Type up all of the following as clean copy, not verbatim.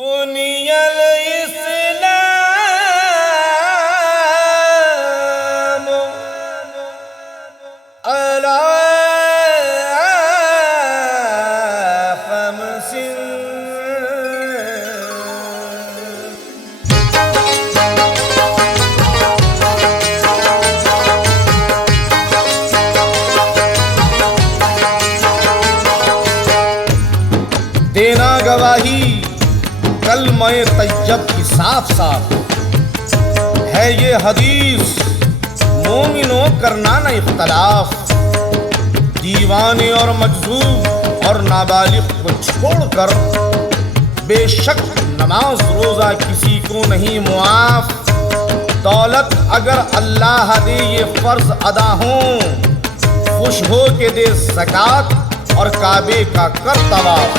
बुनियल इस्लाम अला खमसिन। देना गवाही कलमे तैयब की साफ साफ है ये हदीस, मोमिनों करना न इख्तलाफ। दीवाने और मजजूब और नाबालिग को छोड़कर बेशक नमाज रोज़ा किसी को नहीं मुआफ। दौलत अगर अल्लाह दे ये फ़र्ज अदा हों, खुश हो के दे ज़कात और काबे का कर तवाफ।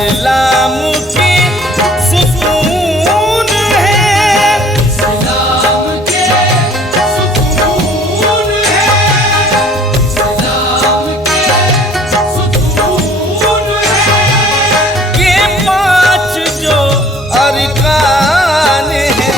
इस्लाम के सुकून है, इस्लाम के सुकून है, इस्लाम के सुकून है। ये पांच जो अरकान है,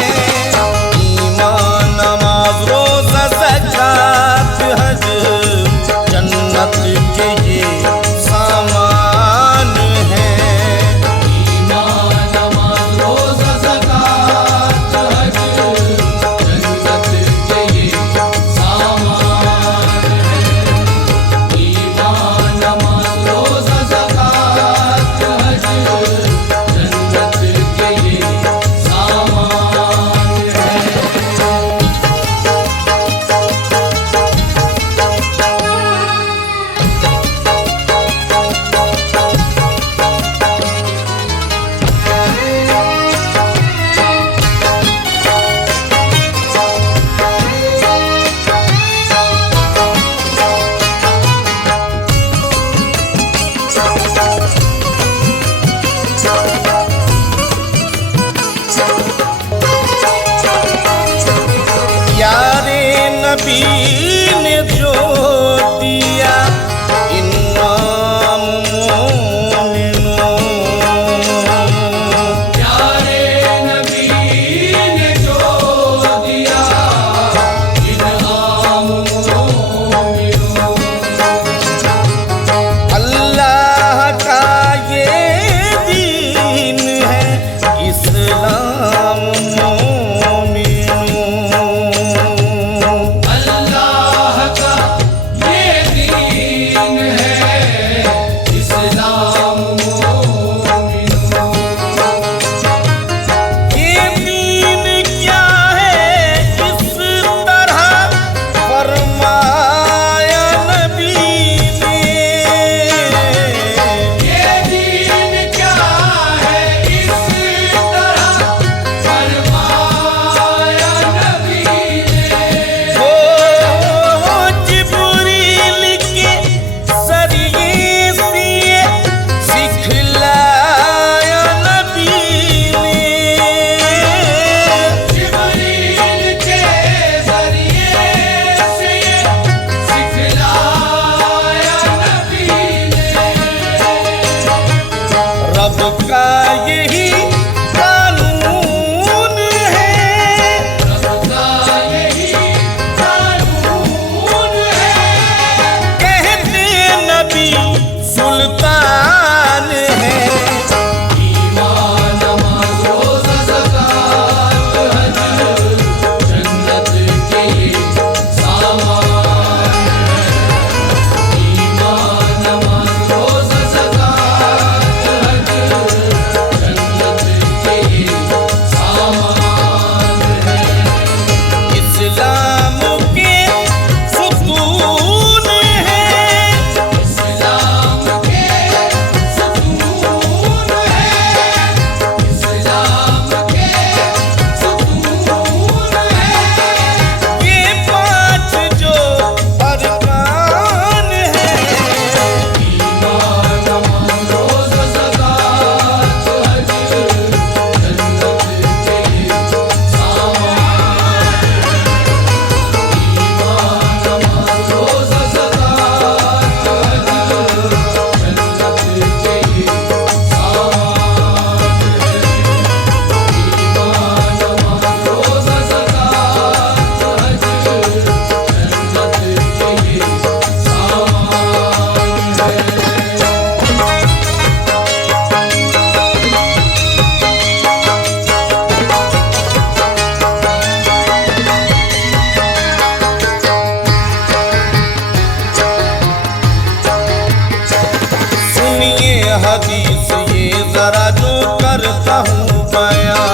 जरा जो करता हूँ बयां।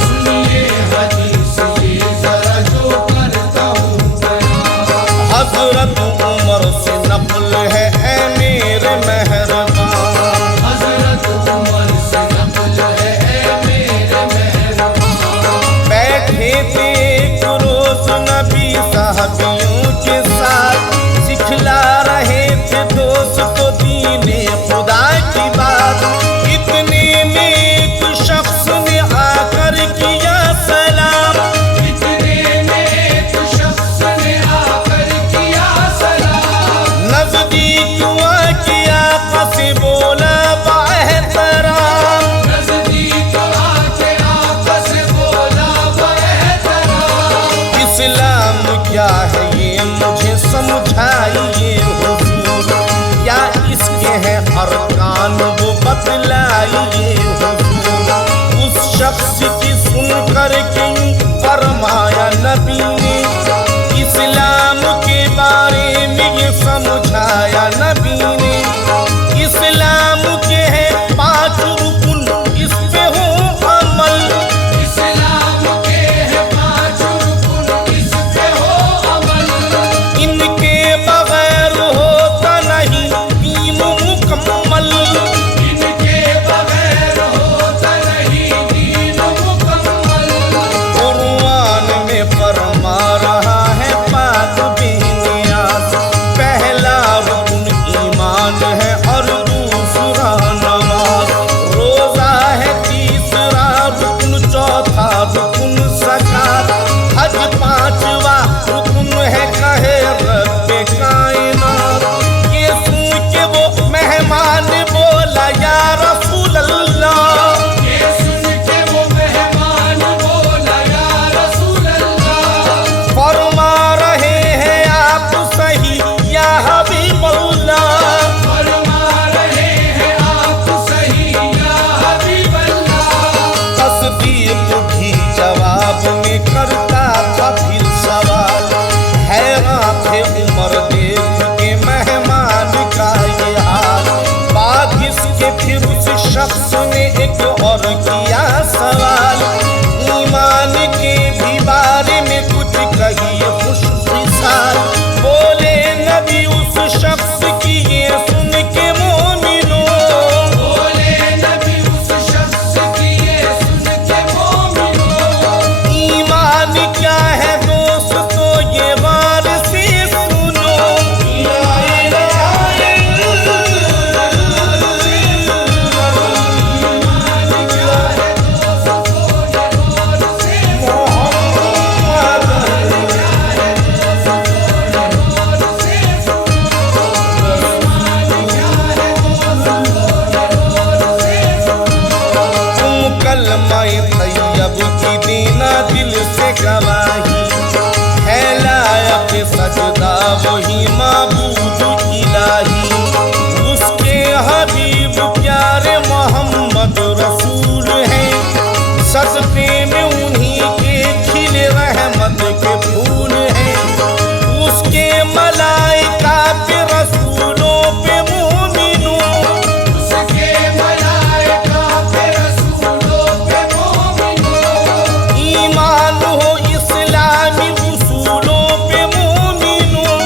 सुनिए हदीस ये जरा जो करता हूँ बयां। हजरत उमर से नकल है ऐ मेरे मेहरबान। हजरत उमर से नकल है ऐ मेरे मेहरबान। बैठे थे एक रोज नबी साहबियों के साथ, सिखला रहे थे दोस्त को दीने खुदा की बात। इतने में एक शख्स ने आकर किया सलाम। इतने में एक शख्स ने आकर किया सलाम। नजदीक हुआ किया से बोला बाएहतराम। नजदीक आके आका से बोला बहतराम। इस्लाम क्या है ये मुझे समझाइए हुजूर, क्या इसके हैं अरकान वो बतलाइए हुजूर। उस शख्स की सुनकर क्यों फरमाया नबी ने, इस्लाम के बारे में ये समझाया नबी ने। इस्लाम के हैं 5 रुकुन, इस पे हो अमल। इस्लाम के हैं 5 रुकुन, इस पे हो अमल। इनके बगैर होता नहीं दीन मुकम्मल। इनके बगैर होता नहीं दीन मुकम्मल। कुरान में फरमा रहा है पाक बेनियाज, पहला रुकन ईमान है और दूसरा नमाज। रोजा है तीसरा रुकन, चौथा रुकन ज़कात। हज 5वां रुकन है कहे रब्बे कायनात। ये सुन के वो मेहमान बोला या रसूल अल्लाह। ये सुन के वो मेहमान बोला या रसूल अल्लाह। फरमा रहे हैं आप सही या हबीब अल्लाह। फरमा रहे हैं आप सही या हबीब अल्लाह। तस्दीक भी जवाब में करता था फिर सवाल। हैरान थे उमर देख के मेहमान का ये हाल। बाद इसके फिर उस शख्स ने एक और किया सवाल। ईमान के भी बारे में कुछ कहिए खुश मिसाल। बोले नबी उस शख्स की ये सुन के मोमिनो, बोले नबी उस शख्स की ये सुन के मोमिनो। ईमान क्या है दोस्त तो ये बार से सुनो। तुम कलमाए तैयब की देना दिल से गवाही है, लायक सजदा वही माबूद इलाही। उसके हबीब प्यारे मोहम्मद रसूल हैं, सजदे में उन्हीं के खिले रहमत के फूल हैं। उसके मलाइका पे रसूलों पे मोमिनों, उसके मलाइका पे रसूलों पे मोमिनों। ईमान हो इस्लामी उसूलों पे मोमिनों।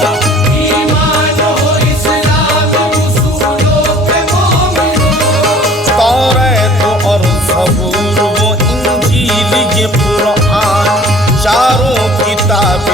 ईमान हो इस्लामी उसूलों पे मोमिनों। तौरात और ज़बूर वो इंजील ये कुरान, चारों किताब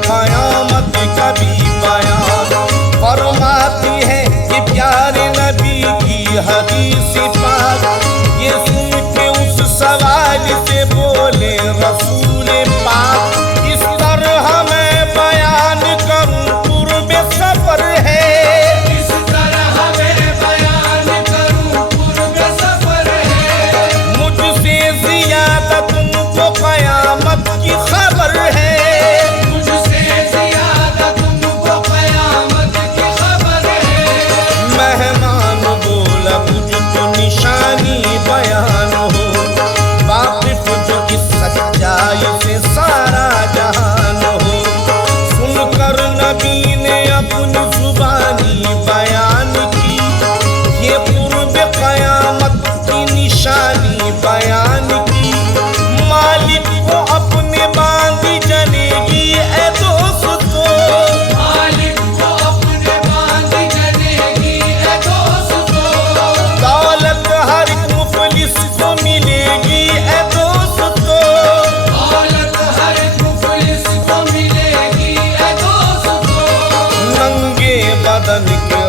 कयामत कभी बयान फरमाती है कि प्यारे नबी की हदीस पाक। ये सुन के उस सवाल से बोले रसूल पाक, इस तरह मैं बयान करूं कुर्ब सफर है। इस तरह मैं बयान करूं कुर्ब सफर है। मुझसे ज्यादा तुमको कयामत की खबर है। मुझसे ज्यादा तुमको कयामत की खबर है। मेहमान बोला मुझको निशानी बयान हो, वाकिफ जो इस सच्चाई से सारा जहान हो। सुनकर नबी ने अपनी जुबानी बयान की, ये पूर्व कयामत की निशानी बयान की। मालिक को अपने बांधी जनेगी ए दोस्तों, मालिक को अपने बांध जनेगी ए दोस्तों। दौलत हर मुफलिस को मिलेगी ए दोस्तों। दौलत हर मुफलिस को मिलेगी ए दोस्तों। नंगे बदन के